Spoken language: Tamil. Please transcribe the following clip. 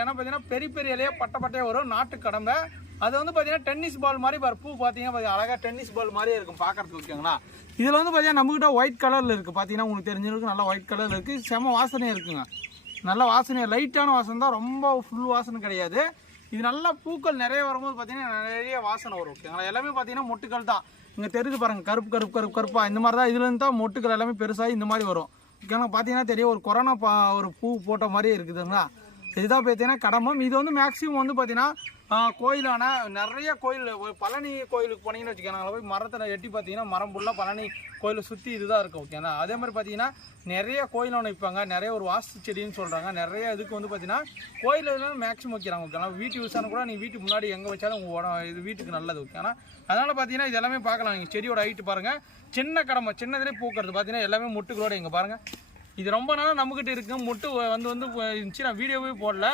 ஏன்னா பார்த்தீங்கன்னா பெரிய பெரிய இலையே பட்டையாக வரும் நாட்டு கடம்பை. அது வந்து பார்த்தீங்கன்னா டென்னிஸ் பால் மாதிரி பூ பார்த்தீங்கன்னா அழகாக டென்னிஸ் பால் மாதிரியே இருக்கும் பார்க்கறதுக்கு. ஓகேங்களா, இதில் வந்து பார்த்தீங்கன்னா நம்மகிட்ட ஒயிட் கலரில் இருக்குது. பார்த்தீங்கன்னா உங்களுக்கு தெரிஞ்சிருக்கு, நல்லா ஒயிட் கலரில் இருக்குது. செம வாசனையாக இருக்குங்க. நல்ல வாசனை, லைட்டான வாசனை தான், ரொம்ப ஃபுல் வாசனை கிடையாது. இது நல்லா பூக்கள் நிறைய வரும்போது பார்த்தீங்கன்னா நிறைய வாசனை வரும். ஓகேங்களா, எல்லாமே பார்த்தீங்கன்னா மொட்டுக்கள் தான். இங்கே தெரிஞ்சு பாருங்கள், கருப்பு கருப்பு கருப்பு கருப்பாக இந்த மாதிரி தான். இதுலேருந்து தான் மொட்டுக்கள் எல்லாமே பெருசாக இந்த மாதிரி வரும். ஓகேங்களா, பார்த்தீங்கன்னா தெரியும், ஒரு கொரோனா ஒரு பூ போட்ட மாதிரியே இருக்குதுங்களா. இதுதான் பார்த்தீங்கன்னா கடம்பம். இது வந்து மேக்ஸிமம் வந்து பார்த்தீங்கன்னா கோயிலான நிறைய கோயில், பழனி கோயிலுக்கு போனீங்கன்னு வச்சுக்கோங்க, போய் மரத்தில் எட்டி பார்த்தீங்கன்னா மரம் ஃபுல்லாக பழனி கோயிலை சுற்றி இதுதான் இருக்கும். ஓகேங்களா, அதே மாதிரி பார்த்தீங்கன்னா நிறைய கோயில் ஒன்று வைப்பாங்க, நிறைய ஒரு வாஸ்து செடின்னு சொல்கிறாங்க. நிறைய இதுக்கு வந்து பார்த்தீங்கன்னா கோயிலில் மேக்ஸிமம் வைக்கிறாங்க. ஓகேங்களா, வீட்டு யூஸான கூட நீங்கள் வீட்டுக்கு முன்னாடி எங்கே வச்சாலும் உங்கள் இது வீட்டுக்கு நல்லது. ஓகேங்களா, அதனால் பார்த்தீங்கன்னா இது எல்லாமே பார்க்கலாம். நீங்கள் செடியோட ஹைட்டு பாருங்கள், சின்ன கடம்பை, சின்னதுலேயே பூக்கிறது பார்த்தீங்கன்னா எல்லாமே மொட்டுகளோட இங்கே பாருங்கள். இது ரொம்ப நாளாக நம்மக்கிட்ட இருக்குது. மொட்டு வந்து இருந்துச்சு, நான் வீடியோவே போடல.